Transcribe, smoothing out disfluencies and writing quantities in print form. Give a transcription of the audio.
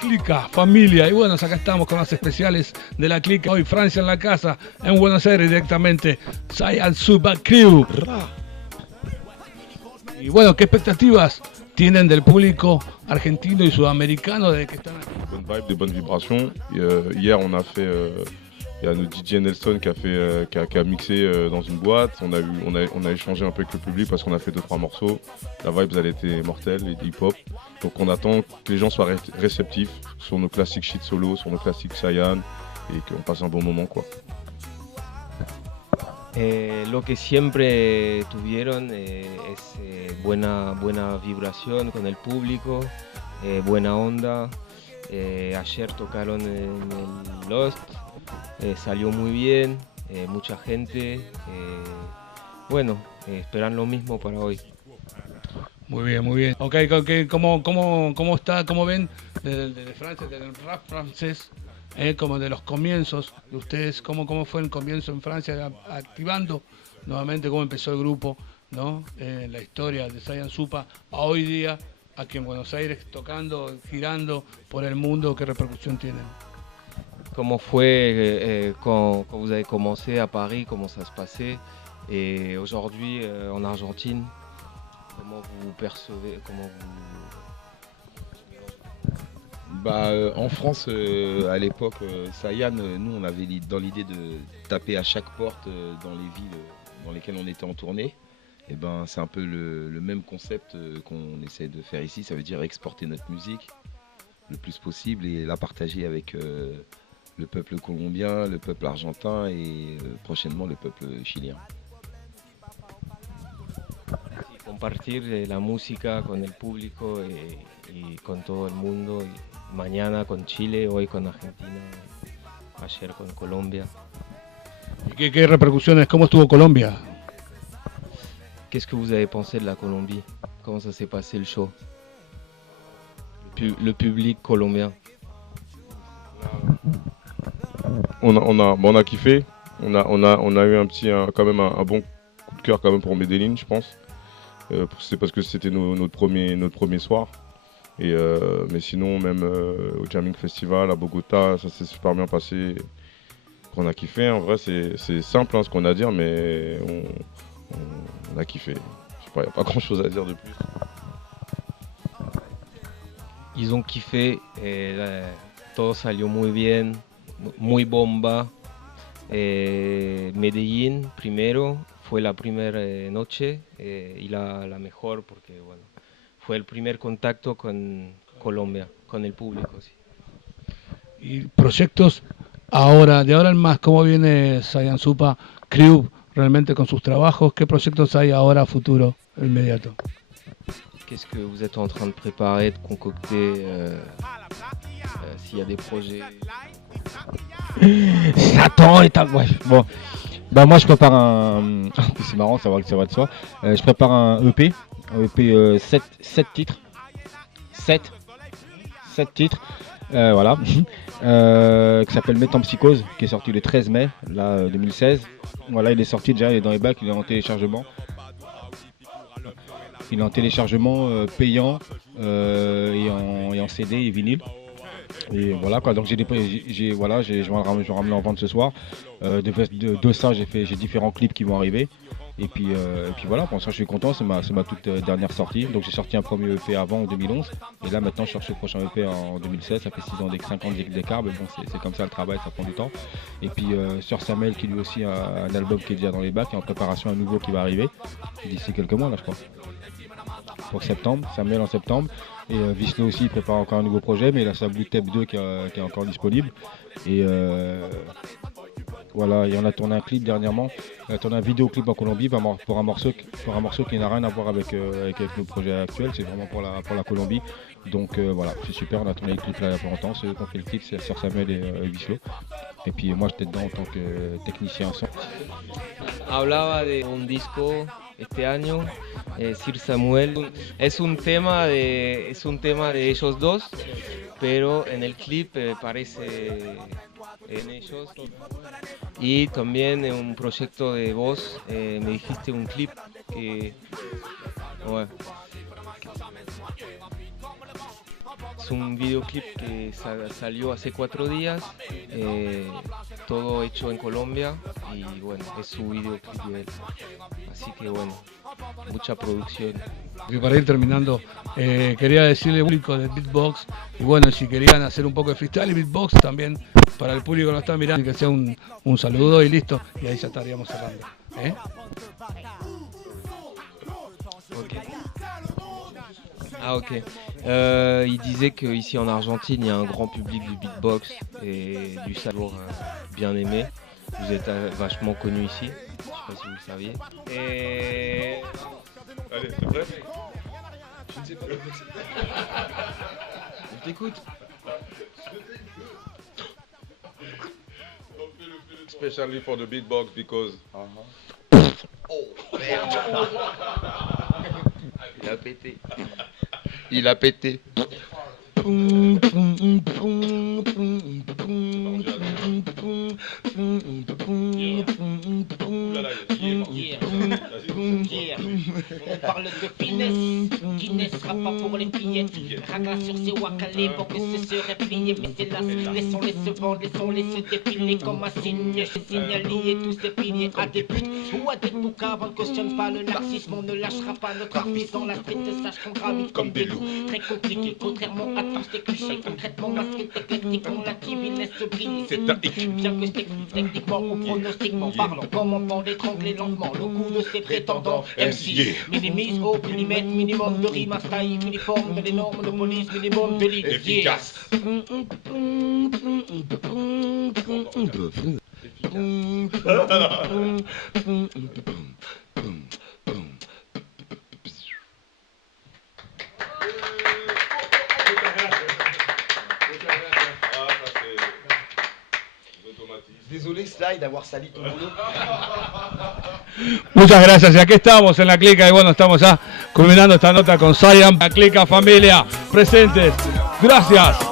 Clica, familia, y bueno, acá estamos con las especiales de la Clica. Hoy Francia en la casa, en Buenos Aires directamente, Zayan Supa Crew. Y bueno, ¿qué expectativas tienen del público argentino y sudamericano de que están aquí? Bonne vibe, des bonnes vibrations. Hier, on a fait, il y a notre DJ Nelson qui a mixé dans une boîte. On a échangé un peu avec le public parce qu'on a fait 2-3 morceaux. La vibe, elle était mortelle, et hip-hop. Donc on attend que les gens soient réceptifs sur nos classiques shit solo, sur nos classiques Zayan, et qu'on passe un bon moment, quoi. Lo que siempre tuvieron es buena vibración con el público, buena onda. Ayer tocaron en el Lost, salió muy bien, mucha gente. Bueno, esperan lo mismo para hoy. Muy bien, muy bien. Ok, ¿cómo está, cómo ven desde Francia, del rap francés, como de los comienzos de ustedes? ¿Cómo fue el comienzo en Francia, activando nuevamente cómo empezó el grupo, ¿no? La historia de Zayan Supa a hoy día, aquí en Buenos Aires, tocando, girando por el mundo, ¿qué repercusión tienen? Comment fue quand vous avez commencé à Paris, comment ça se passait, et aujourd'hui en Argentine, comment vous percevez, En France, à l'époque, Zayan, nous on avait dans l'idée de taper à chaque porte dans les villes dans lesquelles on était en tournée. Et ben, c'est un peu le même concept qu'on essaie de faire ici, ça veut dire exporter notre musique le plus possible et la partager avec le peuple colombien, le peuple argentin et prochainement le peuple chilien. Compartir la música con el público y con todo el mundo. Y mañana con Chile, hoy con Argentina, ayer con Colombia. ¿Y qué repercusiones? ¿Cómo estuvo Colombia? Qu'est-ce que vous avez pensé de la Colombie? Comment ça s'est passé le show? Le public colombien. On a kiffé. On a eu quand même un bon coup de cœur quand même pour Medellín, je pense. C'est parce que c'était notre premier soir. Mais sinon, même au Jamming Festival à Bogota, ça s'est super bien passé. On a kiffé. En vrai, c'est simple ce qu'on a à dire, mais on a kiffé. Je sais pas, il n'y a pas grand chose à dire de plus. Ils ont kiffé. Todo salió muy bien, muy bomba. Medellín primero. Fue la primera noche y la mejor porque bueno, fue el primer contacto con Colombia, con el público. Sí. Y proyectos ahora, de ahora en más, ¿cómo viene Zayan Supa Crew realmente con sus trabajos? ¿Qué proyectos hay ahora a futuro, inmediato? Qu'est-ce que vous êtes en train de préparer, de concocter, s'il y a des projets? J'attends et ouais, bon. Bah moi je prépare c'est marrant, ça va de soi. Je prépare un EP 7 titres. 7 titres, voilà. Qui s'appelle Métampsychose, qui est sorti le 13 mai là, 2016. Voilà, il est sorti déjà, il est dans les bacs, il est en téléchargement. Il est en téléchargement payant et en CD et vinyle. Et voilà quoi, donc je vais le ramener en vente ce soir. De ça j'ai différents clips qui vont arriver. Et puis voilà, pour ça je suis content, c'est ma toute dernière sortie. Donc j'ai sorti un premier EP avant en 2011. Et là maintenant je cherche le prochain EP en 2016, ça fait 6 ans, 5 ans d'écart, mais bon c'est comme ça le travail, ça prend du temps. Et puis Sir Samuel qui lui aussi a un album qui est déjà dans les bacs et en préparation un nouveau qui va arriver d'ici quelques mois là je crois. Pour septembre, Samuel en septembre. Et Vislo aussi prépare encore un nouveau projet, mais il a sa Blue Tape 2 qui est encore disponible. Et voilà, et on a tourné un clip dernièrement, on a tourné un vidéoclip en Colombie pour un morceau qui n'a rien à voir avec le projet actuel, c'est vraiment pour la Colombie. Donc voilà, c'est super, on a tourné le clip là il y a pas longtemps, ceux qui ont fait le clip c'est Sir Samuel et Vislo. Et puis moi j'étais dedans en tant que technicien son. Hablaba de un disco este año. Sir Samuel es un tema de ellos dos, pero en el clip parece en ellos. Y también en un proyecto de voz, me dijiste un clip que bueno, es un videoclip que salió hace 4 días, todo hecho en Colombia, y bueno, es su videoclip de él. Así que bueno, mucha producción. Y para ir terminando, quería decirle al público de Beatbox, y bueno, si querían hacer un poco de freestyle y beatbox también, para el público que nos está mirando, que sea un saludo y listo, y ahí ya estaríamos cerrando. Okay. Ah ok. Il disait qu'ici en Argentine, il y a un grand public du beatbox et du savoir bien aimé. Vous êtes vachement connu ici, je sais pas si vous le saviez. Et... Allez, c'est prêt? Je ne sais pas. Je t'écoute. Especially for the beatbox because. Oh merde. Il a pété. Il a pété. On parle de finesse, qui ne sera pas pour les fillettes. Raga sur ces wakalés pour que ce serait plié. Mais c'est là, laissons-les se vendre, laissons-les se défiler comme un signe. Signalier tous ces piliers à des buts ou à des toucas. On ne cautionne pas le laxisme, on ne lâchera pas notre artiste dans la street. Sache qu'on gravite comme des loups. Très compliqué, contrairement à tous ces clichés. Concrètement masqué, éclectique, on l'active, il laisse se briller. C'est un hic. Bien que techniquement ou pronostiquement parlant, comment l'étrangler lentement. Le coup de ses prétendants MC minimise au millimètre, minimum de rime à style uniforme de les normes de police, minimum de ligne efficace. Désolé Sly d'avoir sali ton boulot. Muchas gracias, y aquí estamos en la clica, y bueno, estamos ya culminando esta nota con Zion, la clica familia, presentes. Gracias.